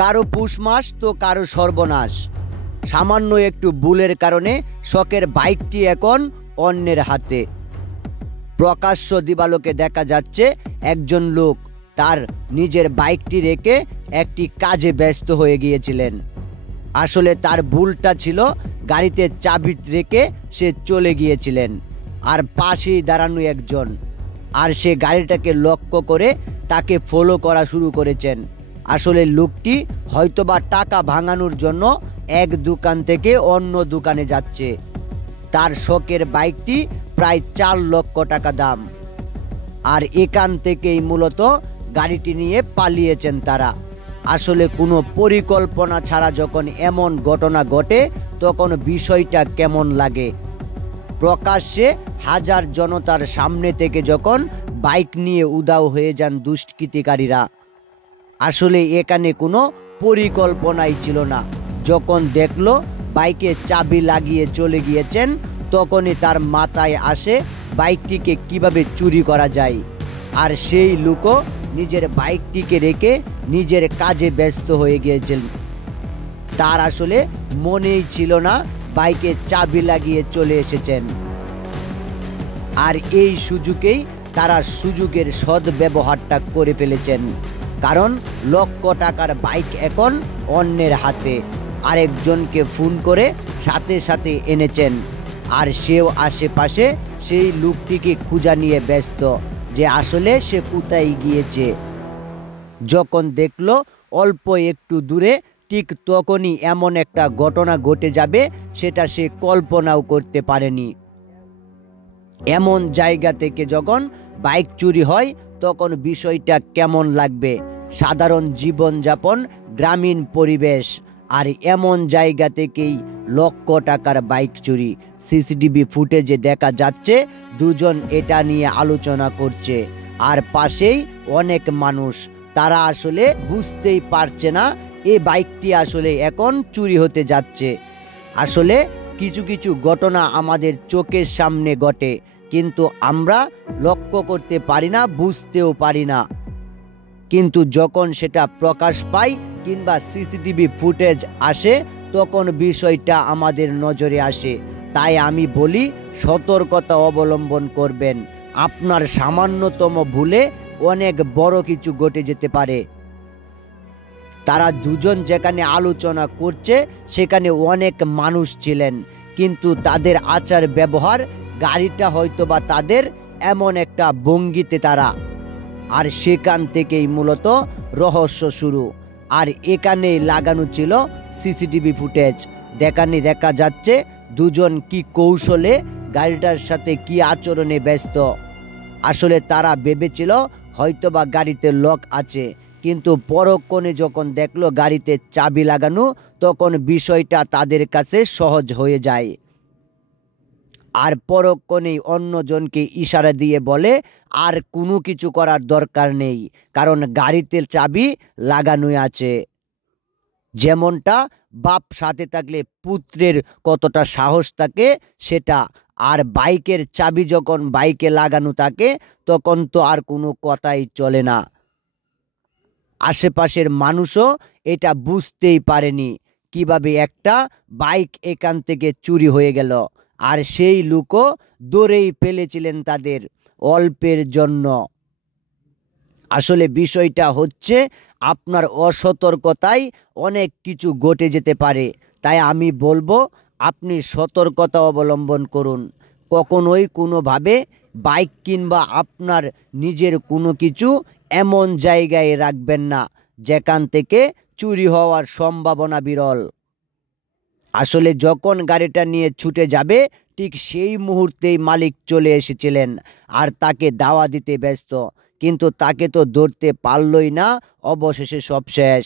কারো পুষ মাস তো কারো সর্বনাশ। সামান্য একটু ভুলের কারণে শখের বাইকটি এখন অন্যের হাতে। প্রকাশ্য দিবালোকে দেখা যাচ্ছে একজন লোক তার নিজের বাইকটি রেখে একটি কাজে ব্যস্ত হয়ে গিয়েছিলেন। আসলে তার ভুলটা ছিল গাড়িতে চাবি রেখে সে চলে গিয়েছিলেন, আর পাশেই দাঁড়ানো একজন আর সে গাড়িটাকে লক্ষ্য করে তাকে ফলো করা শুরু করেছেন। আসলে লোকটি হয়তোবা টাকা ভাঙানোর জন্য এক দোকান থেকে অন্য দোকানে যাচ্ছে। তার শখের বাইকটি প্রায় 4 লক্ষ টাকা দাম, আর এখান থেকেই মূলত গাড়িটি নিয়ে পালিয়েছেন তারা। আসলে কোনো পরিকল্পনা ছাড়া যখন এমন ঘটনা ঘটে তখন বিষয়টা কেমন লাগে। প্রকাশ্যে হাজার জনতার সামনে থেকে যখন বাইক নিয়ে উধাও হয়ে যান দুষ্কৃতিকারীরা, আসলে এখানে কোনো পরিকল্পনাই ছিল না। যখন দেখলো বাইকে চাবি লাগিয়ে চলে গিয়েছেন তখনই তার মাথায় আসে বাইকটিকে কিভাবে চুরি করা যায়। আর সেই লোকও নিজের বাইকটিকে রেখে নিজের কাজে ব্যস্ত হয়ে গিয়েছেন। তার আসলে মনেই ছিল না বাইকে চাবি লাগিয়ে চলে এসেছেন। আর এই সুযোগেই তারা সুযোগের সদ্ব্যবহারটা করে ফেলেছেন, কারণ লক্ষ টাকার বাইক এখন অন্যের হাতে। আরেকজনকে ফোন করে সাথে সাথে এনেছেন, আর সেও আশেপাশে সেই লোকটিকে খোঁজা নিয়ে ব্যস্ত যে আসলে সে কোথায় গিয়েছে। যখন দেখলো অল্প একটু দূরে, ঠিক তখনই এমন একটা ঘটনা ঘটে যাবে সেটা সে কল্পনাও করতে পারেনি। এমন জায়গা থেকে যখন বাইক চুরি হয় তখন বিষয়টা কেমন লাগবে। সাধারণ জীবনযাপন, গ্রামীণ পরিবেশ, আর এমন জায়গা থেকেই লক্ষ টাকার বাইক চুরি। সিসিটিভি ফুটেজে দেখা যাচ্ছে দুজন এটা নিয়ে আলোচনা করছে, আর পাশেই অনেক মানুষ। তারা আসলে বুঝতেই পারছে না এই বাইকটি আসলে এখন চুরি হতে যাচ্ছে। আসলে কিছু কিছু ঘটনা আমাদের চোখের সামনে ঘটে, কিন্তু আমরা লক্ষ্য করতে পারি না, বুঝতেও পারি না। কিন্তু যখন সেটা প্রকাশ পায় কিংবা সিসিটিভি ফুটেজ আসে তখন বিষয়টা আমাদের নজরে আসে। তাই আমি বলি, সতর্কতা অবলম্বন করবেন। আপনার সামান্যতম ভুলে অনেক বড় কিছু ঘটে যেতে পারে। তারা দুজন যেখানে আলোচনা করছে সেখানে অনেক মানুষ ছিলেন, কিন্তু তাদের আচার ব্যবহার, গাড়িটা হয়তোবা তাদের এমন একটা ভঙ্গিতে তারা, আর সেখান থেকেই মূলত রহস্য শুরু। আর এখানেই লাগানো ছিল সিসিটিভি ফুটেজ। দেখা যাচ্ছে দুজন কি কৌশলে গাড়িটার সাথে কি আচরণে ব্যস্ত। আসলে তারা ভেবেছিল হয়তোবা গাড়িতে লক আছে, কিন্তু পরক্ষণে যখন দেখলো গাড়িতে চাবি লাগানো তখন বিষয়টা তাদের কাছে সহজ হয়ে যায়। আর পরক্ষণেই অন্যজনকে ইশারা দিয়ে বলে আর কোনো কিছু করার দরকার নেই, কারণ গাড়িতে চাবি লাগানোই আছে। যেমনটা বাপ সাথে থাকলে পুত্রের কতটা সাহস থাকে সেটা, আর বাইকের চাবি যখন বাইকে লাগানো থাকে তখন তো আর কোনো কথাই চলে না। আশেপাশের মানুষও এটা বুঝতেই পারেনি কিভাবে একটা বাইক এখান থেকে চুরি হয়ে গেল, আর সেই লোকও দৌড়েই ফেলেছিলেন তাদের অল্পের জন্য। আসলে বিষয়টা হচ্ছে আপনার অসতর্কতায় অনেক কিছু ঘটে যেতে পারে। তাই আমি বলবো আপনি সতর্কতা অবলম্বন করুন। কখনোই কোনোভাবে বাইক কিংবা আপনার নিজের কোনো কিছু এমন জায়গায় রাখবেন না যেখান থেকে চুরি হওয়ার সম্ভাবনা বিরল। আসলে যখন গাড়িটা নিয়ে ছুটে যাবে ঠিক সেই মুহূর্তেই মালিক চলে এসেছিলেন আর তাকে দাওয়া দিতে ব্যস্ত, কিন্তু তাকে তো ধরতে পারলই না। অবশেষে সব শেষ।